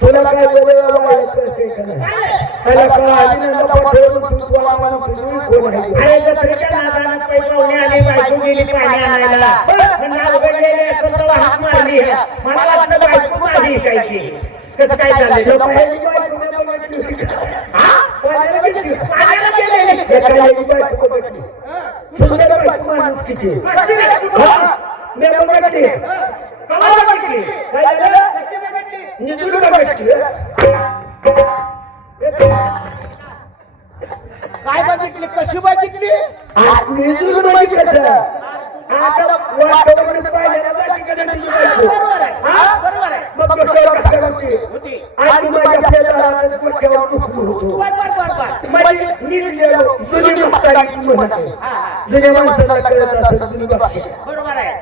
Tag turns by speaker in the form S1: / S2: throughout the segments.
S1: तुला काय बोलायला वाटतं ते का नाही? त्याला आधी नाही नको ठेवून तू तू आम्हाला फिरवून कोण आहे?
S2: अरे जत्रेच्या नादाला पैसे उन्हाळी बायको गेली पाणी आणायला पण नाव उघडलेले असेल तर हात मारली मला वाटलं बायको माझी ऐकायची कसं काय चाललंय
S1: लोकं हे बायको होती का?
S2: हा?
S1: पाण्याला
S2: गेलेली.
S1: एकाला एक बायको बघितली. सुंदर बायको माणुसकीची. हा, मी बघितली.
S2: कमाल बघितली.
S1: काय झालं? निजून बघितली.
S2: काय बघितली कशी बघितली.
S1: आता.
S2: बरोबर आहे? बरोबर आहे.
S1: होती?
S2: बर बर बर बर
S1: जुनी माणसाला कळत असं जुनी भाषा.
S2: बरोबर आहे.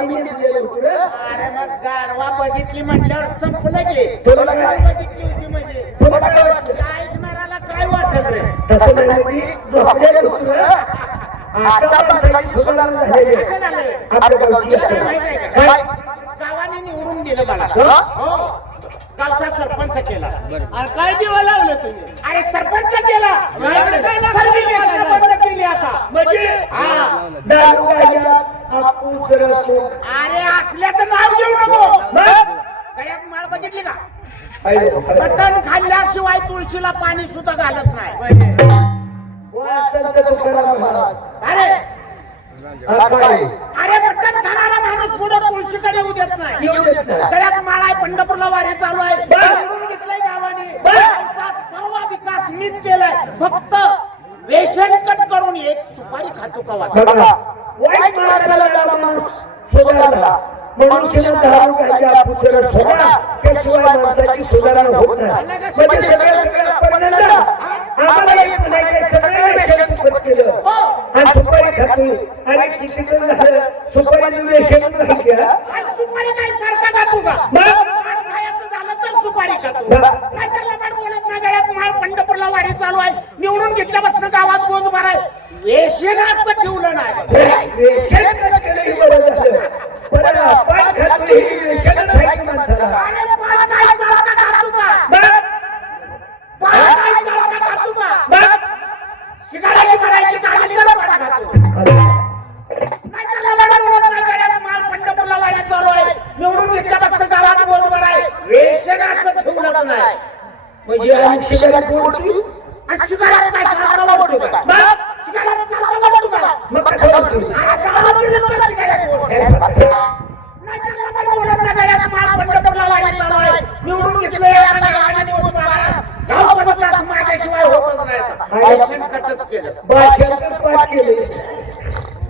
S1: मी निजलेलो होतो.
S2: अरे मग गारवा बघितली म्हटल्यावर संपलं की.
S1: तुला काय-
S2: बघितली होती म्हणजे.
S1: तुला काय वाटलं?
S2: ऐकणाराला काय वाटत रे?
S1: तसं नाही म्हणजे झोपलेलो होतो सुधारणा झालेली आहे. आपल्या गावची
S2: काय? गावाने निवडून दिलं मला.
S1: हा?
S2: हो. गावचा सरपंच केला.
S3: अरे काय दिवा लावलं तुम्ही?
S2: अरे सरपंच केला. केली आता.
S1: म्हणजे?
S2: हा.
S1: दारू गायला आपण सरसतो.
S2: अरे असल्याचं नाव घेऊ नको? गळ्यात माळ बघितली का? खाल्ल्याशिवाय तुळशीला पाणी सुद्धा घालत नाही.
S1: तुकाराम महाराज.
S2: अरे! मटण खाणारा माणूस पुढे तुळशीकडे येऊ देत नाही.
S1: येऊ देत नाही.
S2: गळ्यात माळ आहे पंढरपूरला वारी चालू आहे. निवडून घेतलंय गावाने. गावचा सर्व विकास मीच केलाय. फक्त वेशन कट करून एक सुपारी खातो का वाटा
S1: बघा वाईट मार्गाला माणूस. सुधारला त्याशिवाय माणसाची सुधारणा होत नाही. म्हणजे सगळ्या परिणाम आम्हाला एक म्हणायचं सगळं वेषण सुपत केलं
S2: हो
S1: आणि सुपारी खातोय आणि किती पण झालं सुपारी वेषण राहिल्या
S2: आज सुपारी काय सारखा खातो का
S1: मग?
S2: पान खायचं झालं तर सुपारी खातो
S1: बरं.
S2: नाहीतर लबाड बोलत नाही गळ्यात माळ पंढरपूरला वारी चालू आहे निवडून घेतल्यापासून गावात बोज भराय वेशनाचं ठेवलं नाही. अरे काय का काय का खातो नाहीतर लबाड बोलत नाही पंढरपूरला चालू आहे. निवडून घेतल्यापासून गावात बोज भराय वेशनाचं ठेवलं नाही.
S1: म्हणजे आम्ही शिकायला
S2: आणि शिकारात काय सारखा वाटतो का
S1: मग?
S2: शिकारात सारखा वाटतो का
S1: मग कसं वाटतं?
S2: अरे गावाकडे लोकांना शिकायला बोलतो. नाहीतर लबाड बोलत नाही गळ्यात माळ पंढरपूरला वारी चालू आहे निवडून घेतलंय आणि गावाने बोज भराय गाव विकास माझ्याशिवाय होतच नाही आता. वेशन कटच केलं
S1: भाषांतर पाठ केले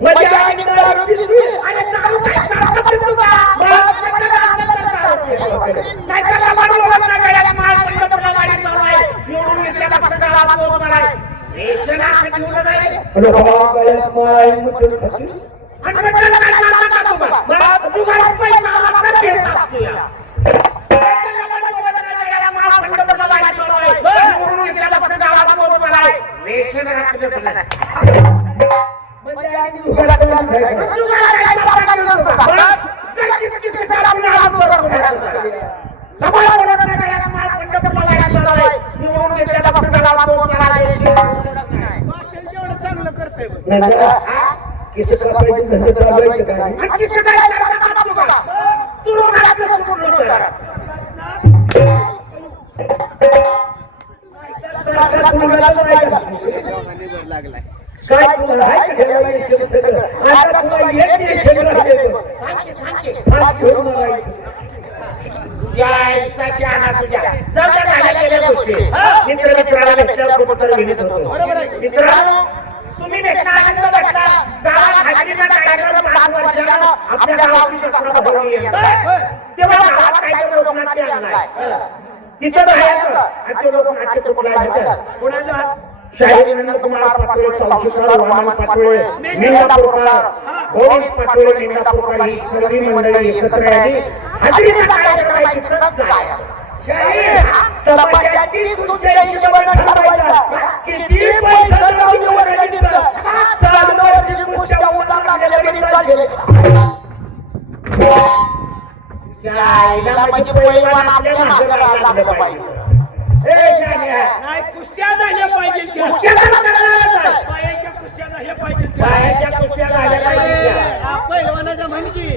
S1: म्हणजे आम्ही दारू पितोय.
S2: अरे दारू काय सारखं पितो का? पंढरपूरला आलं तर दारू पितो. नाहीतर लबाड बोलत नाही गळ्यात माळ पंढरपूरला वारी चालू आहे निवडून घेतल्यापासून गावात बोज भराय वेशन असं ठेवलं नाही
S1: आणि हा
S2: आईचा शहाणा तुझ्या. द्या झाल्या गेल्या गोष्टी. मित्र मित्राला विनत होतो. मित्रांनो तुम्ही भेटला आनंद भेटला गावात हाजीरीचा कार्यक्रम पाच वर्षाला आपल्या गावाची दसरा भरवली आहे. तेव्हा गावात काहीतरी लोकनाट्य आणलाय तिथं राहायचं आणि ते लोकनाट्य कुठला आहे शाहीर नंदकुमार पाटोळे संशुकार वामन पाटोळे मीना पोरकार गोविंद पाटोळे मीना पोरकार ही सगळी मंडळी एकत्र आली हाजीरीचा कार्यक्रम आहे तिथंच
S1: किती पैसा.
S3: नाही कुस्त्या झाल्या पाहिजे. पायाच्या कुस्त्या झाल्या पाहिजे.
S2: बाहेरच्या कुस्त्या झाल्या पाहिजे
S3: हा, पहिलवानाच्या म्हणकी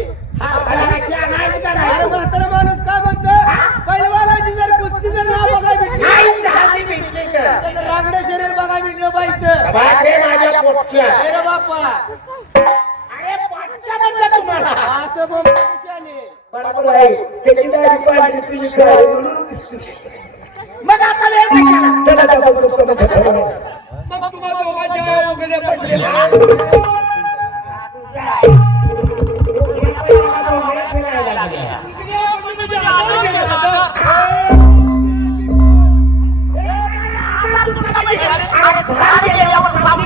S2: हा, मला कशी आणायची का नाही?
S3: अरे म्हातारा माणूस काय म्हणतो पहिलवानाची जर कुस्ती जर नाव बघायला भेटली
S2: नाही झाली भेटली तर.
S3: तर रांगडे शरीर बघायला भेटलं पाहिजे
S2: बाबा, ते पोटच्या.
S3: अरे बाप्पा
S2: अरे, पोटच्या म्हणलं तुम्हाला.
S3: असं बोलतो कशाने
S1: बरोबर आहे त्याची दाढी पांढरी तुझी म्हणून.
S2: मग आता वेळ कशाला?
S1: चला आता बघू कसं ठरवलं.
S3: मग तुम्हाला दोघांच्या वगैरे पडले मग तुम्हाला दोघांच्या माझ्याकडे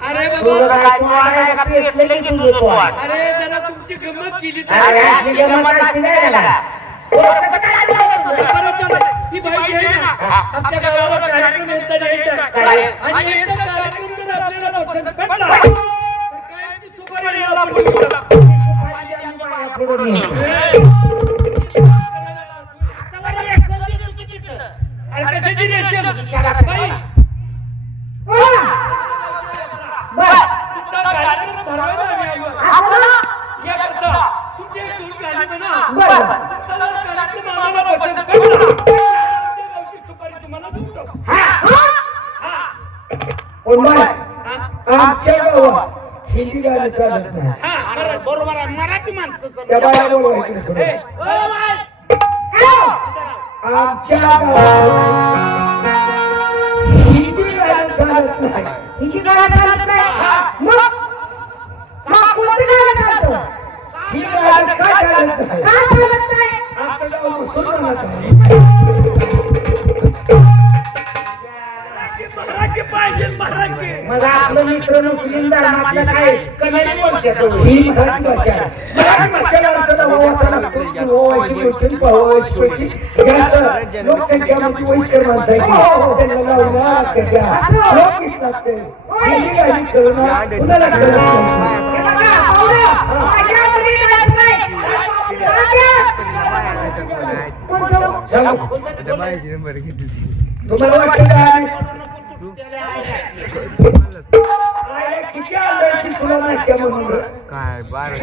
S3: अरे बाबा जरा तुमची गंमत केली ती बाई आहे ना आपल्या गावाला कार्यक्रम यांचा न्यायचा आणि यांचा कार्यक्रम जर आपल्याला पसंत पडला तर काय ती आपण कशाची रेषेल? बाई, तुमचा कार्यक्रम ठरवायला आम्ही आलो. या करता तुमची एक दोन गाणी म्हणा. तुमचा जर कार्यक्रम आम्हाला पसंत पडला, तर आमच्या गावची सुपारी तुम्हाला देऊन टाकू.
S1: पण बाय? आमच्या गावात हिंदी गाणी चालत नाही
S3: बरं.
S2: बरोबर आहे मराठी माणसाचं
S1: त्या बाया बोलवायचं. आमच्या गावात हिंदी गाणी चालत नाही
S4: हिची घरात चालत नाही मग? मग कोणती घरात चालतं?
S1: ही गाणी का चालत नाही?
S4: का चालत नाही?
S1: आमचं गाव मुसलमानाचं आहे.
S2: मग आपलं मित्र मुस्लिम धर्मातलं काय
S1: ही. जास्त लोकसंख्या मोठी वयस्कर माणसं आहेत. त्यांना लावून लागतं त्या. लोकगीत लागते. हिंदी गाणी करणं कुणाला कळत नाही.
S4: हे जात नाही. माझ्या-
S1: सांगू. तुम्हाला वाटतं का आय, किती का?
S5: काय बारा